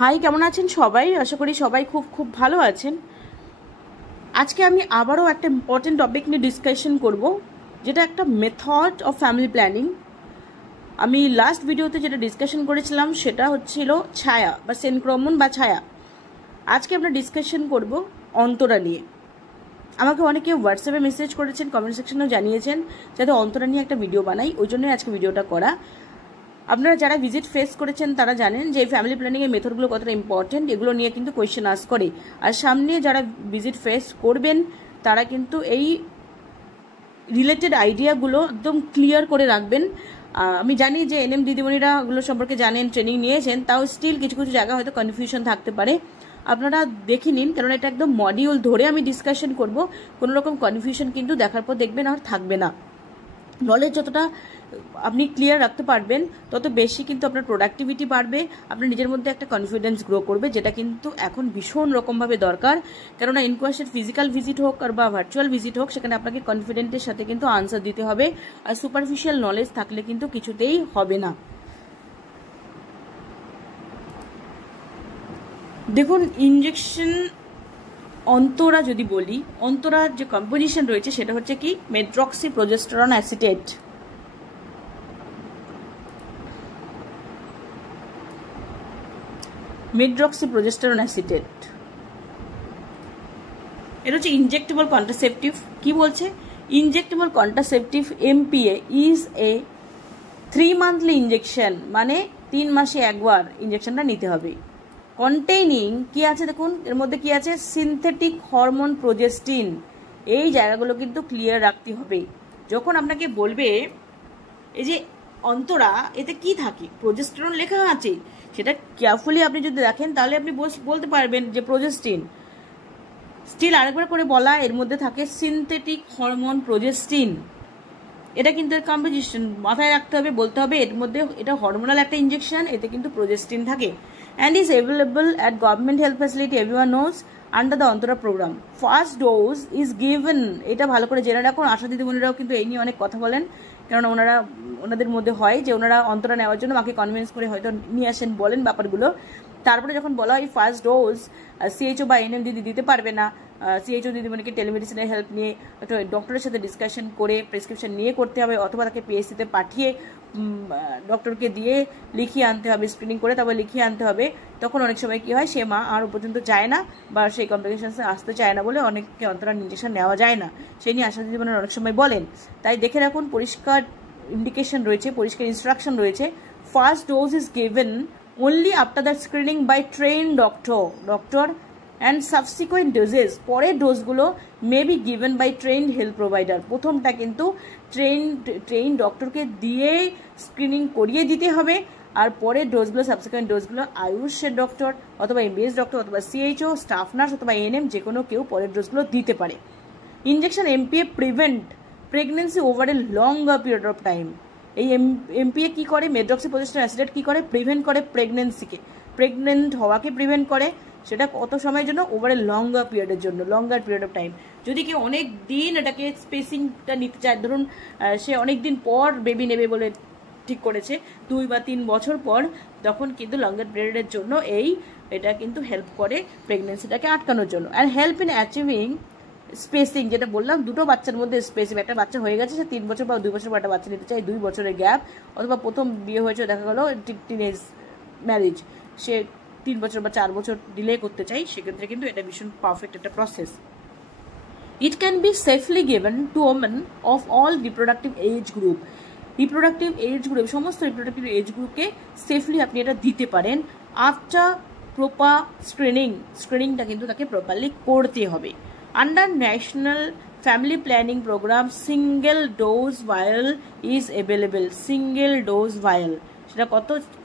High, কেমন আছেন সবাই? আশা করি সবাই খুব খুব ভালো আছেন। আজকে আমি আবারও একটা ইম্পর্টেন্ট টপিক নিয়ে ডিসকাশন করব, যেটা একটা মেথড অফ ফ্যামিলি প্ল্যানিং। আমি লাস্ট ভিডিওতে যেটা ডিসকাশন করেছিলাম সেটা হচ্ছিল ছায়া বা সেনক্রমণ বা ছায়া। আজকে আমরা ডিসকাশন করব অন্তরা নিয়ে। আমাকে অনেকে হোয়াটসঅ্যাপে মেসেজ করেছেন, কমেন্ট সেকশনেও জানিয়েছেন যাতে অন্তরা নিয়ে একটা ভিডিও বানাই, ওই জন্যই আজকে ভিডিওটা করা। আপনারা যারা ভিজিট ফেস করেছেন তারা জানেন যে এই ফ্যামিলি প্ল্যানিংয়ের মেথডগুলো কতটা ইম্পর্টেন্ট, এগুলো নিয়ে কিন্তু কোয়েশ্চেন আস করে। আর সামনে যারা ভিজিট ফেস করবেন তারা কিন্তু এই রিলেটেড আইডিয়াগুলো একদম ক্লিয়ার করে রাখবেন। আমি জানি যে এনএম দিদিমণিরা ওগুলো সম্পর্কে জানেন, ট্রেনিং নিয়েছেন, তাও স্টিল কিছু কিছু জায়গা হয়তো কনফিউশন থাকতে পারে। আপনারা দেখে নিন, কারণ এটা একদম মডিউল ধরে আমি ডিসকাশন করব। কোনো রকম কনফিউশন কিন্তু দেখার পর দেখবেন আর থাকবে না। নলেজ যতটা আপনি ক্লিয়ার রাখতে পারবেন তত বেশি কিন্তু আপনার প্রোডাক্টিভিটি বাড়বে, আপনার নিজের মধ্যে একটা কনফিডেন্স গ্রো করবে, যেটা কিন্তু এখন ভীষণ রকমভাবে দরকার। কেননা ইনকোয়াস্টের ফিজিক্যাল ভিজিট হোক আর বা ভার্চুয়াল ভিজিট হোক, সেখানে আপনাকে কনফিডেন্টের সাথে কিন্তু আনসার দিতে হবে। আর সুপারফিশিয়াল নলেজ থাকলে কিন্তু কিছুতেই হবে না। দেখুন, ইনজেকশন অন্তরা যদি বলি, অন্তরার যে কম্পোজিশন রয়েছে সেটা হচ্ছে কি মেড্রক্সি প্রোজেস্টেরন অ্যাসিটেট। মেড্রক্সি প্রোজেস্টেরন অ্যাসিটেট এটা হচ্ছে ইনজেক্টেবল কন্ট্রাসেপটিভ। কি বলছে? Injectable contraceptive MPA is a 3 monthly injection, মানে 3 মাসে একবার ইনজেকশনটা নিতে হবে। কন্টেইনিং কি আছে দেখুন, এর মধ্যে কি আছে? Synthetic hormone progestin. এই জায়গাগুলো কিন্তু ক্লিয়ার রাখতে হবে। যখন আপনাকে বলবে এই যে অন্তরা, এতে কি থাকে, প্রোজেস্টেরন লেখা আছে, সেটা কেয়ারফুলি আপনি যদি দেখেন তাহলে আপনি বলতে পারবেন যে প্রোজেস্টিন। স্টিল আরেকবার করে বলা, এর মধ্যে থাকে সিনথেটিক হরমোন প্রোজেস্টিন। এটা কিন্তু এর কম্পোজিশন মাথায় রাখতে হবে, বলতে হবে এর মধ্যে এটা হরমোনাল একটা ইনজেকশন, এতে কিন্তু প্রোজেস্টিন থাকে। and is available at government health facility, everyone knows, under the Antara program. First dose is given, এটা ভালো করে জেনে রাখুন। আশা দিদিমণিরাও কিন্তু এই নিয়ে অনেক কথা বলেন, কেননা ওনাদের মধ্যে হয় যে ওনারা অন্তরা নেওয়ার জন্য মাকে কনভিন্স করে হয়তো নিয়ে আসেন, বলেন ব্যাপারগুলো। তারপরে যখন বলা হয় ফার্স্ট ডোজ সিএইচও বা এনএম দিদি দিতে পারবে না, সিএইচও দিদিমণিকে টেলিমেডিসিনের হেল্প নিয়ে একটা ডক্টরের সাথে ডিসকাশন করে প্রেসক্রিপশন নিয়ে করতে হবে, অথবা তাকে পিএইচসিতে পাঠিয়ে ডক্টরকে দিয়ে লিখিয়ে আনতে হবে, স্ক্রিনিং করে তারপর লিখিয়ে আনতে হবে। তখন অনেক সময় কি হয়, সে মা আর পর্যন্ত যায় না বা সেই কমপ্লিকেশনসে আসতে চায় না বলে অনেককে অন্তরাল ইনজেকশন নেওয়া যায় না। সেই নিয়ে আশা দিদিমণিরা অনেক সময় বলেন। তাই দেখে রাখুন, পরিষ্কার ইন্ডিকেশন রয়েছে, পরিষ্কার ইনস্ট্রাকশন রয়েছে। First dose is given only after the screening by trained doctor and subsequent doses, পরের ডোজগুলো may be given by trained health provider. প্রথমটা কিন্তু ট্রেন ডক্টরকে দিয়ে স্ক্রিনিং করিয়ে দিতে হবে, আর পরের ডোজগুলো সাবসিকুয়েন্ট ডোজগুলো আয়ুষের ডক্টর অথবা এমবিএস ডক্টর অথবা সিএইচও, স্টাফ নার্স অথবা এএনএম যে কোনো কেউ পরের ডোজগুলো দিতে পারে। Injection MPA prevent pregnancy over a longer period of time. এই এমপিএ কি করে? মেড্রক্সি প্রোজেস্টেরন অ্যাসিটেট কি করে? প্রিভেন্ট করে প্রেগনেন্সিকে, প্রেগনেন্ট হওয়াকে প্রিভেন্ট করে। সেটা কত সময়ের জন্য? ওভার এ লঙ্গার পিরিয়ডের জন্য, লঙ্গার পিরিয়ড অফ টাইম। যদি কেউ অনেক দিন এটাকে স্পেসিংটা নিতে চায়, ধরুন সে অনেক দিন পর বেবি নেবে বলে ঠিক করেছে, 2 বা 3 বছর পর, তখন কিন্তু লঙ্গার পিরিয়ডের জন্য এটা কিন্তু হেল্প করে প্রেগনেন্সিটাকে আটকানোর জন্য। আর হেল্প ইন অ্যাচিভিং স্পেসিং, যেটা বললাম, দুটো বাচ্চার মধ্যে স্পেসিং। একটা বাচ্চা হয়ে গেছে, সে 3 বছর বা 2 বছর পর একটা বাচ্চা নিতে চায়, 2 বছরের গ্যাপ, অথবা প্রথম বিয়ে হয়েছে দেখা গেলো টিনেজ ম্যারেজ, সে 3 বছর বা 4 বছর ডিলে করতে চাই, সেক্ষেত্রে কিন্তু এটা ভীষণ পারফেক্ট একটা process. It can be safely given to women of all reproductive age group. সমস্ত রিপ্রোডাক্টিভ এজ গ্রুপকে সেফলি আপনি এটা দিতে পারেন। আফটার প্রপার স্ক্রিনিংটা কিন্তু তাকে প্রপারলি করতে হবে। Under national family planning program single dose vial is available. Single dose vial সেটা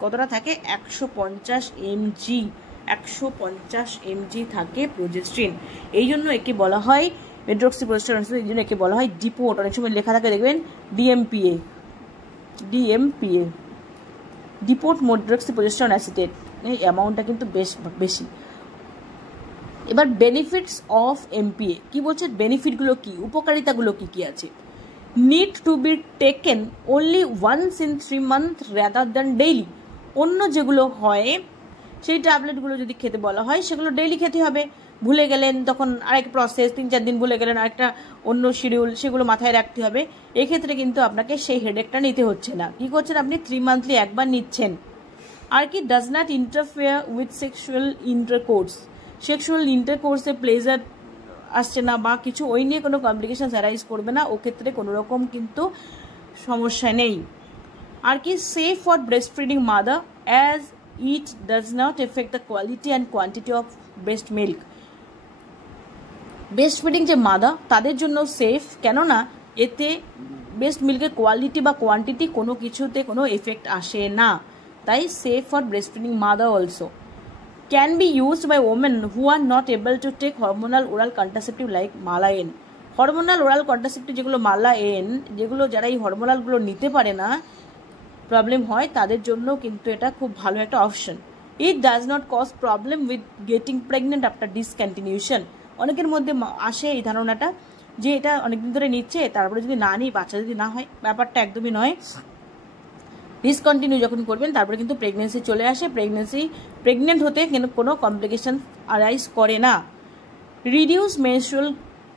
কতটা থাকে? 150 mg। 150 mg থাকে প্রোজেস্ট্রিন। এই জন্য একে বলা হয় মেড্রক্সি প্রোজেস্টেরন, এই জন্য একে বলা হয় ডিপোট। অনেক সময় লেখা থাকে দেখবেন ডিএমপিএ, ডিপোট মেড্রক্সি প্রোজেস্টেরন অ্যাসিটেট। এই অ্যামাউন্টটা কিন্তু বেশি। এবার বেনিফিটস অফ এমপিএ কি বলছে? বেনিফিটগুলো কি, উপকারিতাগুলো কি কি আছে? Need to be taken only once in 3 months rather than daily. অন্য যেগুলো হয় সেই ট্যাবলেটগুলো যদি খেতে বলা হয় সেগুলো ডেইলি খেতে হবে। ভুলে গেলেন তখন আরেক প্রসেস, 3-4 দিন ভুলে গেলেন আরেকটা অন্য শিডিউল, সেগুলো মাথায় রাখতে হবে। এক্ষেত্রে কিন্তু আপনাকে সেই হেডেকটা নিতে হচ্ছে না। কি করছেন আপনি 3 মান্থলি একবার নিচ্ছেন। আর কি does not interfere with sexual intercourse, sexual ইন্টারকোর্সে প্লেজার আসছে না বা কিছু ওই নিয়ে কোনো কমপ্লিকেশনস অ্যারাইজ করবে না, ও ক্ষেত্রে কোনো রকম কিন্তু সমস্যা নেই। আর কি safe for breast feeding mother as it does not affect the quality and quantity of breast milk. Breast feeding যে মাদার তাদের জন্য সেফ, কেননা এতে ব্রেস্ট মিল্কের কোয়ালিটি বা কোয়ান্টিটি কোনো কিছুতে কোনো এফেক্ট আসে না, তাই safe for breast feeding mother also. Can be used by women who are not able to take hormonal oral contraceptive like Mala N. Hormonal oral contraceptive যেগুলো মালায়েন, যেগুলো যারা এই হরমোনালগুলো নিতে পারে না, প্রবলেম হয়, তাদের জন্য কিন্তু এটা খুব ভালো একটা option. It does not cause problem with getting pregnant after discontinuation. অনেকের মধ্যে আসে এই ধারণাটা যে এটা অনেকদিন ধরে নিচ্ছে, তারপরে যদি না নিই বাচ্চা যদি না হয়, ব্যাপারটা একদমই নয়। ডিসকন্টিনিউ যখন করবেন তারপরে কিন্তু প্রেগনেন্সি চলে আসে, প্রেগনেন্ট হতে কিন্তু কোনো কমপ্লিকেশন আরাইজ করে না। রিডিউস মেনস্ট্রুয়াল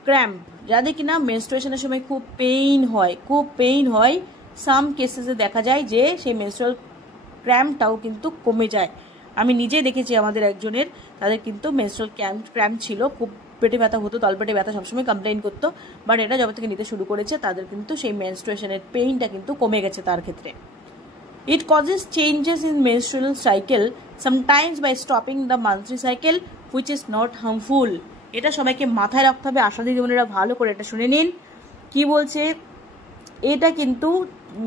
ক্র্যাম্প, যাদের কিনা মেনস্ট্রুয়েশনের সময় খুব পেইন হয়, সাম কেসেসে দেখা যায় যে সেই মেনস্ট্রুয়াল ক্র্যাম্পটাও কিন্তু কমে যায়। আমি নিজে দেখেছি আমাদের একজনের, তাদের কিন্তু মেনস্ট্রুয়াল ক্র্যাম্প ছিল, খুব পেটে ব্যথা হতো, তলপেটে ব্যথা সবসময় কমপ্লেইন করতো, বাট এটা যবে থেকে নিতে শুরু করেছে তাদের কিন্তু সেই মেনস্ট্রুয়েশনের পেইনটা কিন্তু কমে গেছে তার ক্ষেত্রে। It causes changes in menstrual cycle sometimes by stopping the monthly cycle which is not harmful. এটা সবাইকে মাথায় রাখতে হবে। আশা দিদিমণিরা ভালো করে এটা শুনে নিন কি বলছে। এটা কিন্তু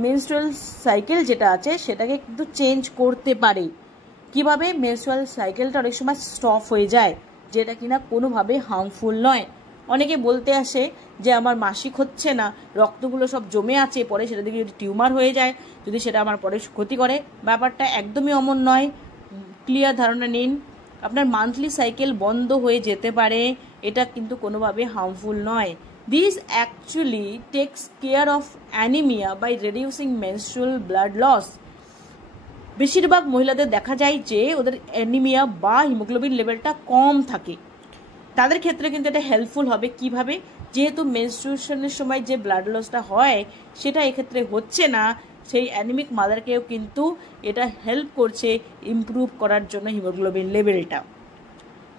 মেনস্ট্রুয়াল সাইকেল যেটা আছে সেটাকে কিন্তু চেঞ্জ করতে পারে। কিভাবে? মেনস্ট্রুয়াল সাইকেলটা অনেক সময় স্টপ হয়ে যায়, যেটা কিনা কোনোভাবে হার্মফুল নয়। অনেকে বলতে আসে যে আমার মাসিক হচ্ছে না, রক্তগুলো সব জমে আছে, পরে সেটা দিকে যদি টিউমার হয়ে যায়, যদি সেটা আমার পরে ক্ষতি করে, ব্যাপারটা একদমই অমন নয়। ক্লিয়ার ধারণা নিন। আপনার মান্থলি সাইকেল বন্ধ হয়ে যেতে পারে, এটা কিন্তু কোনোভাবে হার্মফুল নয়। This actually takes care of anaemia by reducing menstrual blood loss. বেশিরভাগ মহিলাদের দেখা যায় যে ওদের অ্যানিমিয়া বা হিমোগ্লোবিন লেভেলটা কম থাকে, তাদের ক্ষেত্রে কিন্তু এটা হেল্পফুল হবে। কিভাবে? যেহেতু মেনস্ট্রুয়েশনের সময় যে ব্লাড লসটা হয় সেটা এক্ষেত্রে হচ্ছে না, সেই অ্যানিমিক মাদারকেও কিন্তু এটা হেল্প করছে ইমপ্রুভ করার জন্য হিমোগ্লোবিন লেভেলটা।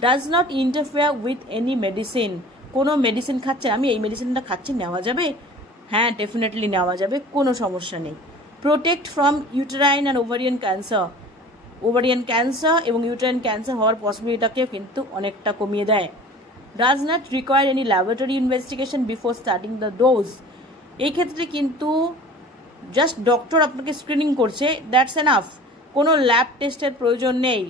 Does not interfere with any medicine. কোনো মেডিসিন খাচ্ছেন, আমি এই মেডিসিনটা খাচ্ছি, নেওয়া যাবে? হ্যাঁ, ডেফিনেটলি নেওয়া যাবে, কোনো সমস্যা নেই। Protect from uterine and ovarian cancer. Ovarian cancer এবং ইউটেরাইন ক্যান্সার হওয়ার পসিবিলিটিটাকে কিন্তু অনেকটা কমিয়ে দেয়। Does not require any laboratory investigation before starting the dose. এই ক্ষেত্রে কিন্তু জাস্ট ডক্টর আপনাকে স্ক্রিনিং করছে, দ্যাটস এনাফ। কোনো ল্যাব টেস্টের প্রয়োজন নেই,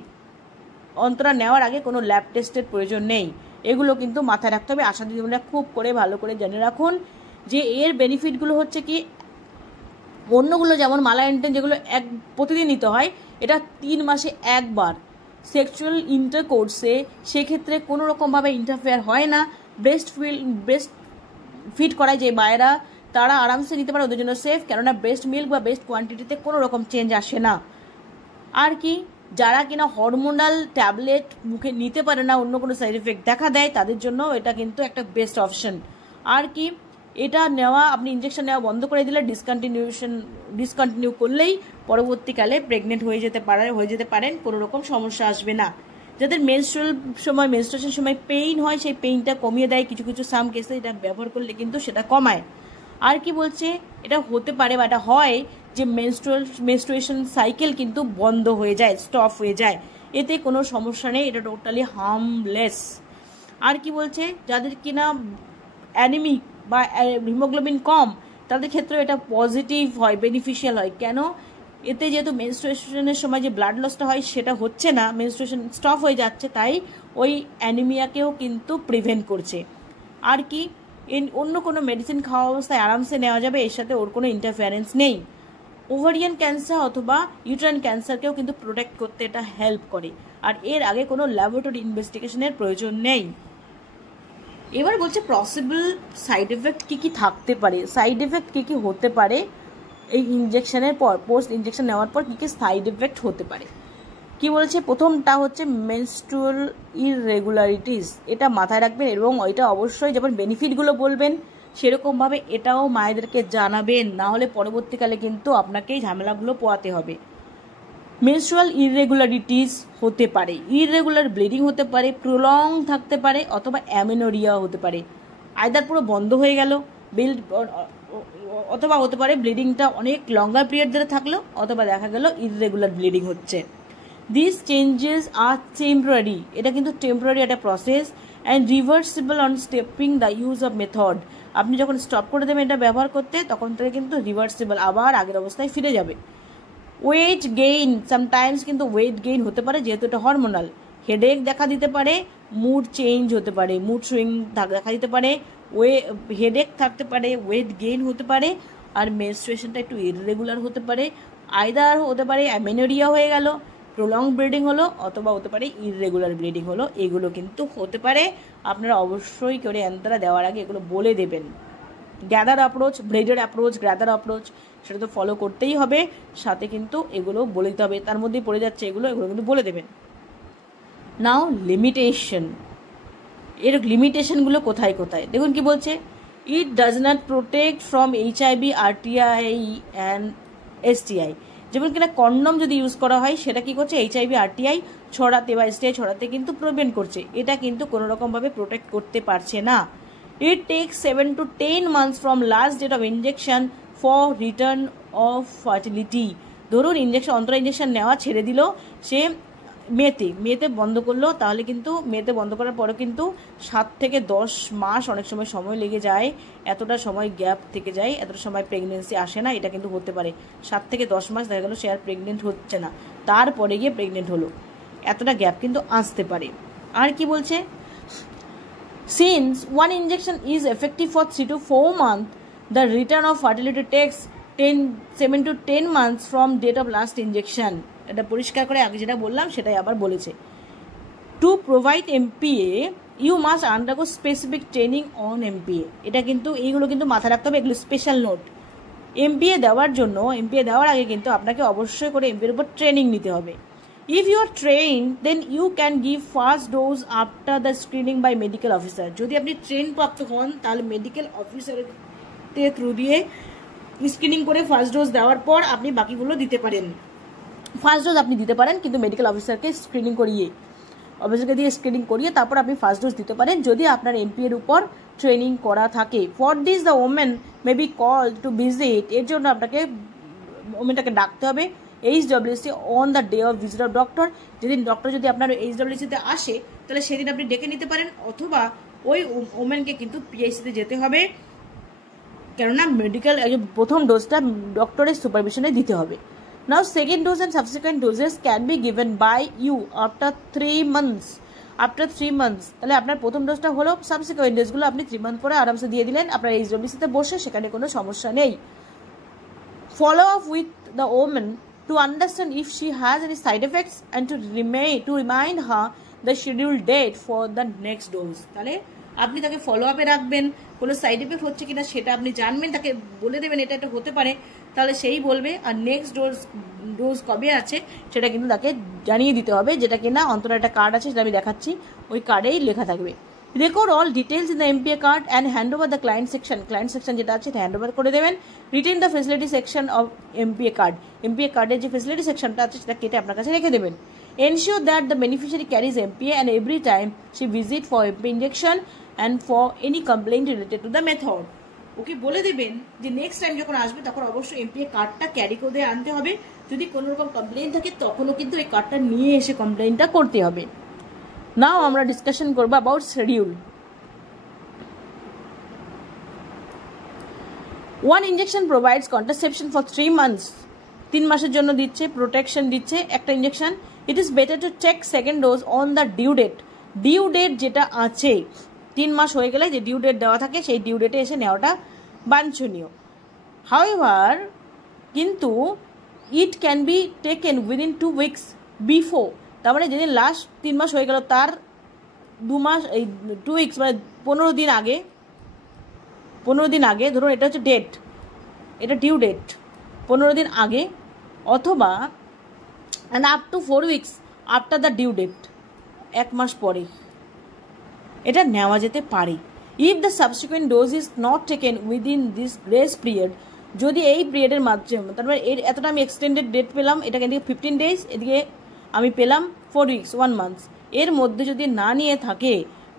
অন্তরা নেওয়ার আগে কোনো ল্যাব টেস্টের প্রয়োজন নেই। এগুলো কিন্তু মাথায় রাখতে হবে। আশা দিদিমণিরা খুব করে ভালো করে জেনে রাখুন যে এর বেনিফিটগুলো হচ্ছে কি, অন্যগুলো যেমন মালায়েন্টেন যেগুলো প্রতিদিন নিতে হয়, এটা 3 মাসে একবার। সেক্সুয়াল ইন্টারকোর্সে সেক্ষেত্রে কোনো রকমভাবে ইন্টারফেয়ার হয় না। ব্রেস্ট ফিড করায় যে মায়েরা, তারা আরামসে নিতে পারে, ওদের জন্য সেফ, কেননা ব্রেস্ট মিল্ক বা ব্রেস্ট কোয়ান্টিটিতে কোনো রকম চেঞ্জ আসে না। আর কি, যারা কিনা হরমোনাল ট্যাবলেট মুখে নিতে পারে না, অন্য কোনো সাইড এফেক্ট দেখা দেয়, তাদের জন্য এটা কিন্তু একটা বেস্ট অপশন। আর কি, এটা নেওয়া, আপনি ইঞ্জেকশন নেওয়া বন্ধ করে দিলে, ডিসকন্টিনিউ করলেই পরবর্তীকালে প্রেগনেন্ট হয়ে যেতে পারেন, কোনো রকম সমস্যা আসবে না। যাদের মেনস্ট্রুয়েশন সময় পেইন হয়, সেই পেইনটা কমিয়ে দেয় কিছু সাম কেসে, এটা ব্যবহার করলে কিন্তু সেটা কমায়। আর কি বলছে, এটা হতে পারে বা এটা হয় যে মেনস্ট্রুয়েশন সাইকেল কিন্তু বন্ধ হয়ে যায়, স্টপ হয়ে যায়, এতে কোনো সমস্যা নেই, এটা টোটালি হার্মলেস। আর কি বলছে, যাদের কিনা অ্যানিমিক বা হিমোগ্লোবিন কম, তাদের ক্ষেত্রে এটা পজিটিভ হয়, বেনিফিশিয়াল হয়। কেন? এতে যেহেতু মেনস্ট্রুয়েশনের সময় যে ব্লাড লসটা হয় সেটা হচ্ছে না, মেনস্ট্রুয়েশন স্টপ হয়ে যাচ্ছে, তাই ওই অ্যানিমিয়াকেও কিন্তু প্রিভেন্ট করছে। আর কি, অন্য কোনো মেডিসিন খাওয়া অবস্থায় আরামসে নেওয়া যাবে, এর সাথে ওর কোনো ইন্টারফারেন্স নেই। ওভারিয়ান ক্যান্সার অথবা ইউটেরাইন ক্যান্সারকেও কিন্তু প্রোটেক্ট করতে এটা হেল্প করে, আর এর আগে কোনো ল্যাবরেটরি ইনভেস্টিগেশনের প্রয়োজন নেই। এবার বলছে পসিবল সাইড এফেক্ট কী কী থাকতে পারে, সাইড এফেক্ট কী কী হতে পারে এই ইঞ্জেকশনের পর, পোস্ট ইঞ্জেকশন নেওয়ার পর কী কী সাইড এফেক্ট হতে পারে। কি বলছে, প্রথমটা হচ্ছে মেনস্ট্রুয়াল ইররেগুলারিটিস, এটা মাথায় রাখবেন এবং ওইটা অবশ্যই যেমন বেনিফিটগুলো বলবেন সেরকমভাবে এটাও মায়েদেরকে জানাবেন, না হলে পরবর্তীকালে কিন্তু আপনাকেই ঝামেলাগুলো পোয়াতে হবে। মেনস্ট্রুয়াল ইররেগুলারিটিস হতে পারে, ইররেগুলার ব্লিডিং হতে পারে, প্রলং থাকতে পারে, অথবা অ্যামেনোরিয়া হতে পারে, আইদার পুরো বন্ধ হয়ে গেল অথবা হতে পারে ব্লিডিংটা অনেক লঙ্গার পিরিয়ড ধরে থাকলো, অথবা দেখা গেল ইররেগুলার ব্লিডিং হচ্ছে। দিস চেঞ্জেস আর টেম্পোরারি, এটা কিন্তু টেম্পোরারি একটা process, and reversible on stopping the use of method. আপনি যখন স্টপ করে দেবেন এটা ব্যবহার করতে, তখন থেকে কিন্তু রিভার্সিবল, আবার আগের অবস্থায় ফিরে যাবে। ওয়েট গেইন, সামটাইমস কিন্তু ওয়েট গেইন হতে পারে যেহেতু এটা হরমোনাল। হেডেক দেখা দিতে পারে, মুড চেঞ্জ হতে পারে, মুড সুইং দেখা দিতে পারে, হেডেক থাকতে পারে, ওয়েট গেইন হতে পারে, আর মেনস্ট্রুয়েশনটা একটু ইররেগুলার হতে পারে, আইদার হতে পারে অ্যামেনোরিয়া হয়ে গেল, প্রলং ব্লিডিং হলো, অথবা হতে পারে ইররেগুলার ব্লিডিং হলো। এগুলো কিন্তু হতে পারে, আপনারা অবশ্যই করে অ্যান্সার দেওয়ার আগে এগুলো বলে দেবেন। গ্যাদার অ্যাপ্রোচ, ব্রেডের অ্যাপ্রোচ, গ্যাদার অ্যাপ্রোচ, সেটা তো ফলো করতেই হবে, সাথে কিন্তু এগুলো বলে দিতে হবে, তার মধ্যেই পড়ে যাচ্ছে এগুলো কিন্তু বলে দেবেন। নাও লিমিটেশন, এর লিমিটেশনগুলো কোথায় কোথায় দেখুন কি বলছে, ইট does not protect from HIV, RTI and STI। যেমন কিনা কন্ডম যদি ইউজ করা হয় সেটা কি করছে, HIV RTI ছড়াতে বা STI ছড়াতে কিন্তু প্রিভেন্ট করছে, এটা কিন্তু কোনো রকমভাবে প্রোটেক্ট করতে পারছে না। It takes 7 to 10 months from last date of injection for return of fertility। ধরুন ইঞ্জেকশন, অন্তরা ইঞ্জেকশন নেওয়া ছেড়ে দিল, সে মেতে বন্ধ করলো, তাহলে কিন্তু মেতে বন্ধ করার পরে কিন্তু 7 থেকে 10 মাস অনেক সময় লেগে যায়, এতটা সময় গ্যাপ থেকে যায়, এতটা সময় প্রেগনেন্সি আসে না, এটা কিন্তু হতে পারে 7 থেকে 10 মাস দেখা গেল সে আর প্রেগনেন্ট হচ্ছে না, তারপরে গিয়ে প্রেগনেন্ট হলো, এতটা গ্যাপ কিন্তু আসতে পারে। আর কি বলছে, since one injection is effective for 3 to 4 months, the return of fertility takes 7 to 10 months from date of last injection। এটা পরিষ্কার করে আগে যেটা বললাম সেটাই আবার বলেছে। To provide MPA you must undergo specific training on MPA। এটা কিন্তু এইগুলো কিন্তু মাথায় রাখতে হবে, এগুলো স্পেশাল নোট। MPA দেওয়ার জন্য, MPA দেওয়ার আগে কিন্তু আপনাকে অবশ্যই করে MPA এর উপর ট্রেনিং নিতে হবে। If you are trained, then you can give first dose after the screening by medical officer। যদি আপনি ট্রেন প্রাপ্ত হন তাহলে মেডিকেল অফিসারের থ্রু দিয়ে স্ক্রিনিং করে ফার্স্ট ডোজ দেওয়ার পর আপনি বাকিগুলো দিতে পারেন। ফার্স্ট ডোজ আপনি দিতে পারেন কিন্তু মেডিকেল অফিসারকে স্ক্রিনিং করিয়ে তারপর আপনি ফার্স্ট ডোজ দিতে পারেন যদি আপনার MPA এর উপর ট্রেনিং করা থাকে। For this the women may be call to visit, এর জন্য আপনাকে ওমেনটাকে ডাকতে হবে HWC on the day of visit of doctor. যেদিন ডক্টর যদি আপনার HWCতে আসে তাহলে সেদিন আপনি ডেকে নিতে পারেন, অথবা ওই ওমেনকে কিন্তু PICতে যেতে হবে, কেননা মেডিকেল প্রথম ডোজটা ডক্টরের সুপারভিশনে দিতে হবে। Now second dose and subsequent doses can be given by you after 3 months। তাহলে আপনার প্রথম ডোজটা হলো, সাবসিকুয়েন্ট ডোজগুলো আপনি 3 month পরে আরামসে দিয়ে দিলেন আপনার HWCতে বসে, সেখানে কোনো সমস্যা নেই। Follow up with the women to understand if she has any side effects and to remind her the scheduled date for the next dose। তাহলে আপনি তাকে ফলো আপে রাখবেন, কোনো সাইড এফেক্ট হচ্ছে কিনা সেটা আপনি জানবেন, তাকে বলে দেবেন এটা হতে পারে, তাহলে সেই বলবে, আর নেক্সট ডোজ কবে আছে সেটা কিন্তু তাকে জানিয়ে দিতে হবে, যেটা কিনা অন্তত একটা কার্ড আছে সেটা আমি দেখাচ্ছি, ওই কার্ডেই লেখা থাকবে। Record all details in the MPA card and hand over the client section যেটা আছে হ্যান্ড ওভার করে দেবেন। Written the facility section of MPA কার্ডের যে ফেসিলিটি সেকশনটা আছে সেটা কেটে আপনার কাছে রেখে দেবেন। Ensure that the beneficiary carries MPA and every time she visit for MPA injection and for any complaint related to the method. Okay বলে দেবেন যে নেক্সট টাইম যখন আসবে তখন অবশ্যই MPA কার্ডটা ক্যারি করে আনতে হবে, যদি কোনো রকম কমপ্লেইন থাকে তখনও কিন্তু এই কার্ডটা নিয়ে এসে কমপ্লেইনটা করতে হবে। নাও আমরা ডিসকাশন করবো about schedule. One injection provides contraception for 3 months। 3 মাসের জন্য দিচ্ছে, প্রোটেকশন দিচ্ছে একটা injection. It is better to take second dose on the due date যেটা আছে 3 মাস হয়ে গেলে যে ডিউ ডেট দেওয়া থাকে সেই ডিউ ডেটে এসে নেওয়াটা বাঞ্ছনীয়। হাউএভার কিন্তু ইট can be taken within 2 weeks before, তার মানে যেদিন লাস্ট 3 মাস হয়ে গেল তার 2 মাস, এই 2 weeks মানে 15 দিন আগে ধরুন এটা হচ্ছে ডেট, এটা ডিউ ডেট 15 দিন আগে, অথবা and up to 4 weeks after the due date, 1 মাস পরে এটা নেওয়া যেতে পারে। If the subsequent dose is not taken within this grace period, যদি এই পিরিয়ডের মাধ্যমে, তারপরে এর এতটা আমি এক্সটেন্ডেড ডেট পেলাম, এটাকে এদিকে 15 days, এদিকে আমি পেলাম 4 weeks, 1 month, এর মধ্যে যদি না নিয়ে থাকে,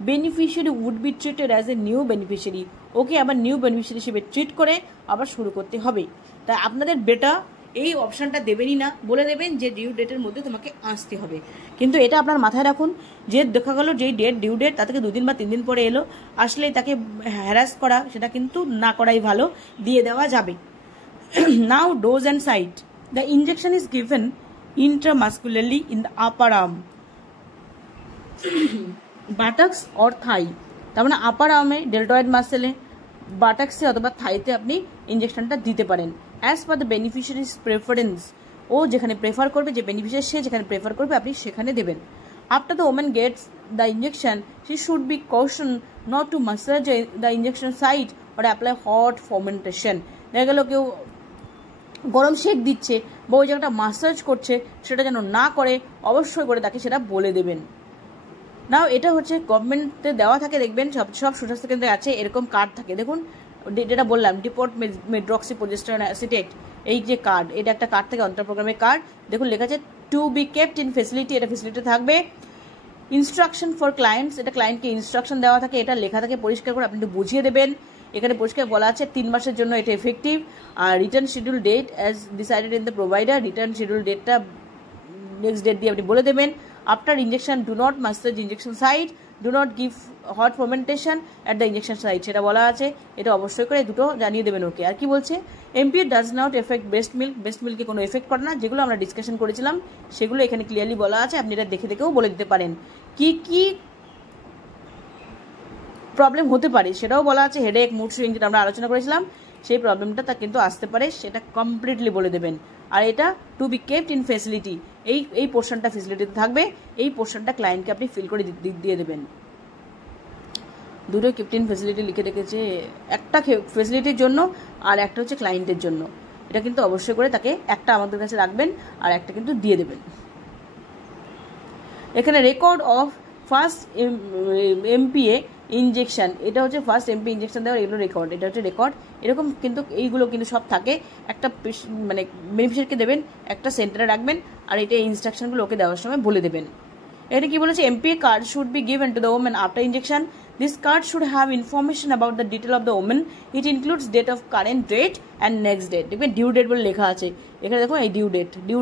beneficiary would be treated as a new beneficiary, okay আবার নিউ বেনিফিশিয়ারি হিসেবে ট্রিট করে আবার শুরু করতে হবে। তাই আপনাদের বেটা এই অপশানটা দেবেনই না, বলে দেবেন যে ডিউ ডেটের মধ্যে তোমাকে আসতে হবে। কিন্তু এটা আপনার মাথায় রাখুন যে দেখা গেল যেই ডেট ডিউ ডেট তা থেকে 2 দিন বা 3 দিন পরে এলো, আসলে তাকে হ্যারাস করা সেটা কিন্তু না করাই ভালো, দিয়ে দেওয়া যাবে। Now dose and site, the injection is given intramuscularly in the upper arm, buttocks or thigh, তার মানে আপার আর্মে, ডেল্টয়েড মাসেলে, বাটাক্সে অথবা থাইতে আপনি ইনজেকশনটা দিতে পারেন as per the beneficiary's preference, ও যেখানে প্রেফার করবে, যে বেনিফিশিয়ারি সে যেখানে প্রেফার করবে আপনি সেখানে দেবেন। After the women gets the injection, she should be cautioned not to massage the injection site or apply hot fomentation. দেখা গেল কেউ গরম শেক দিচ্ছে বা ওই জায়গাটা মাসাজ করছে, সেটা যেন না করে, অবশ্যই করে তাকে সেটা বলে দেবেন। নাও এটা হচ্ছে গভর্নমেন্টে দেওয়া থাকে, দেখবেন সব সুস্বাস্থ্য কেন্দ্রে আছে এরকম কার্ড থাকে। দেখুন যেটা বললাম ডিপোর্ট মেড্রক্সিপ্রোজেস্টেরন অ্যাসিটেট, এই যে কার্ড, এটা একটা কার্ড থেকে অন্তর প্রোগ্রামের কার্ড। দেখুন লেখা আছে to be kept in facility, এটা ফেসিলিটি থাকবে। ইনস্ট্রাকশন ফর ক্লায়েন্টস, এটা ক্লায়েন্টকে ইনস্ট্রাকশন দেওয়া থাকে, এটা লেখা থাকে পরিষ্কার করে, আপনি একটু বুঝিয়ে দেবেন। এখানে পরিষ্কার বলা আছে 3 মাসের জন্য এটা এফেক্টিভ। আর return schedule date as decided in the provider, return schedule ডেটটা নেক্সট ডেট দিয়ে আপনি বলে দেবেন। After injection do not massage injection site, do not give hot fomentation at the injection site, সেটা বলা আছে, এটা অবশ্যই করে দুটো জানিয়ে দেবেন ওকে। আর কি বলছে, MPA does not affect breast milk, breast মিল্কে কোনো এফেক্ট করে না, যেগুলো আমরা ডিসকাশন করেছিলাম সেগুলো এখানে ক্লিয়ারলি বলা আছে, আপনি এটা দেখে দেখেও বলে দিতে পারেন। কি কি প্রবলেম হতে পারে সেটাও বলা আছে, হেডেক, মুড সুইং যেটা আমরা আলোচনা করেছিলাম, সেই প্রবলেমটা তা কিন্তু আসতে পারে, সেটা কমপ্লিটলি বলে দেবেন। আর এটা to be kept in facility, এই পোর্শনটা ফেসিলিটিতে থাকবে, এই পোর্শনটা ক্লায়েন্টকে আপনি ফিল করে দিয়ে দেবেন। দুটো কেপ্ট ইন ফেসিলিটি লিখে রেখেছে, একটা ফেসিলিটির জন্য আর একটা হচ্ছে ক্লায়েন্টের জন্য, এটা কিন্তু অবশ্যই করে তাকে একটা আমাদের কাছে রাখবেন আর একটা কিন্তু দিয়ে দেবেন। এখানে record of first MPA injection, এটা হচ্ছে ফার্স্ট এমপি ইনজেকশন দেওয়ার, এগুলো রেকর্ড, এটা হচ্ছে রেকর্ড এরকম কিন্তু এইগুলো কিন্তু সব থাকে। একটা মানে বেনিফিশিয়ারিকে দেবেন, একটা সেন্টারে রাখবেন, আর এটা ইনস্ট্রাকশনগুলো ওকে দেওয়ার সময় বলে দেবেন। এটা কি বলেছে, MPA card should be given to the women after injection, this card should have information about the detail of the women, it includes date of current date and next date. দেখবেন ডিউ ডেট বলে লেখা আছে, এখানে দেখুন এই due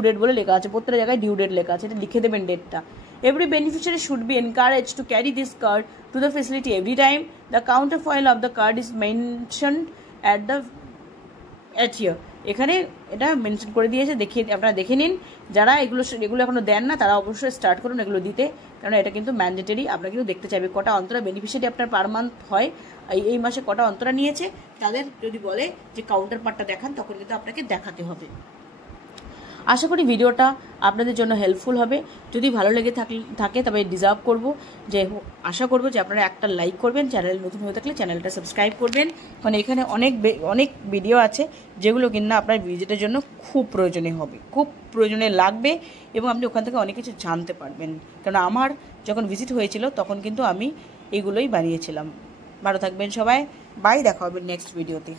date বলে লেখা আছে, প্রত্যেকটা জায়গায় ডিউ ডেট লেখা আছে, এটা লিখে দেবেন ডেটটা। Every beneficiary should be encouraged to carry this card to the facility every time. The counterfoil of the card is mentioned at here. এখানে এটা মেনশন করে দিয়েছে, দেখিয়ে আপনারা দেখে নিন। যারা এগুলো এখনো দেন না তারা অবশ্যই স্টার্ট করুন এগুলো দিতে, কারণ এটা কিন্তু ম্যান্ডেটরি। আপনারা কিন্তু দেখতে চাইবে কটা অন্তরা বেনিফিশিয়ারি আপনার পার মান্থ হয়, এই মাসে কটা অন্তরা নিয়েছে, তাদের যদি বলে যে কাউন্টার পার্টটা দেখান, তখন কিন্তু আপনাকে দেখাতে হবে। আশা করি ভিডিওটা আপনাদের জন্য হেল্পফুল হবে। যদি ভালো লেগে থাকে তবে ডিজার্ভ করব যে, আশা করব যে আপনারা একটা লাইক করবেন, চ্যানেল নতুন হয়ে থাকলে চ্যানেলটা সাবস্ক্রাইব করবেন, কারণ এখানে অনেক ভিডিও আছে যেগুলো কিনা আপনার ভিজিটের জন্য খুব প্রয়োজনীয় হবে, খুব প্রয়োজনে লাগবে, এবং আপনি ওখান থেকে অনেক কিছু জানতে পারবেন। কারণ আমার যখন ভিজিট হয়েছিল তখন কিন্তু আমি এগুলোই বানিয়েছিলাম। ভালো থাকবেন সবাই, বাই, দেখা হবে নেক্সট ভিডিওতে।